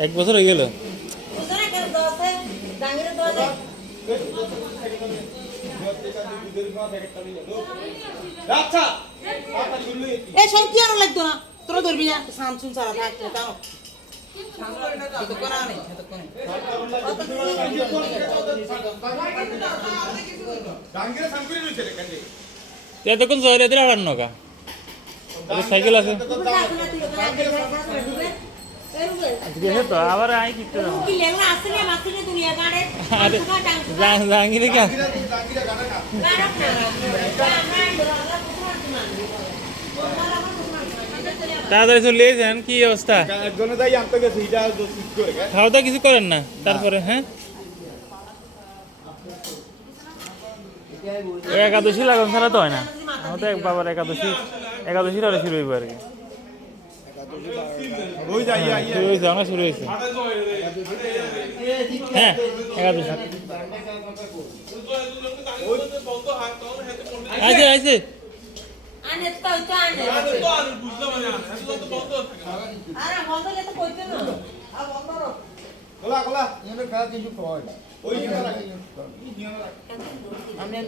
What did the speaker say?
এক বছর হয়ে গেল। এই শান্তি আর লাগতো না, তোরা ধরবি না সামসুন সারা থাকতে তাও এতক্ষণ জয়ের এদের আড়ান নকা সাইকেল আছে তো আবার আই কিনতে জাহাঙ্গীর কে তাড়াতাড়ি চলে যান। কি অবস্থা? খাওয়া দাওয়া কিছু করেন না তারপরে? হ্যাঁ, একাদশী লাগান ছাড়া তো হয় না আমাদের। এক বাবার একাদশীর আরে শুরু হইব আর কি। শুরু হয়েছে, আমার শুরু হয়েছে। হ্যাঁ, একাদশী আছে আছে। আমি